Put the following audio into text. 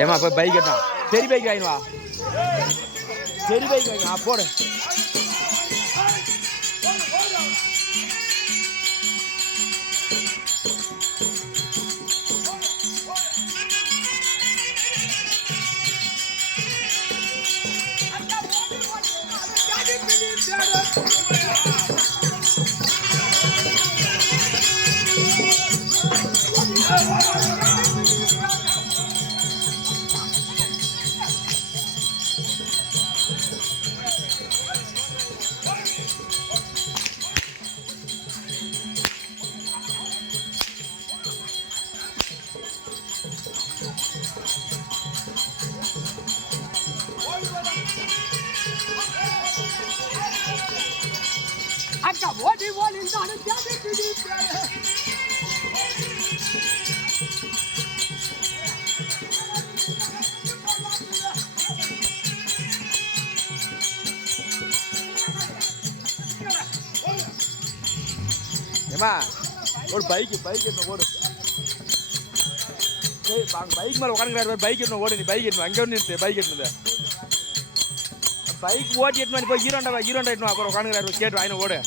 ஏமா போய் பைக் கட்டான் சரி பைக் வாங்கிவா சரி பைக் வாங்க போடு அக்கா ஓடி ஓடி இருந்தாலும் ஏமா ஒரு பைக் என்ன ஓடு பைக் மேலே உட்காந்துக்கிறாரு பைக் என்ன ஓடு நீ பைக் எட்டு அங்கே ஒன்று நிறுத்து பைக் எட்டுனது பைக் ஓட்டி எட்டுமா நீ போய் ஹீரோண்டா எட்டுமா அப்புறம் உட்காந்துக்கிறாரு கேட்டு வாங்கின ஓடு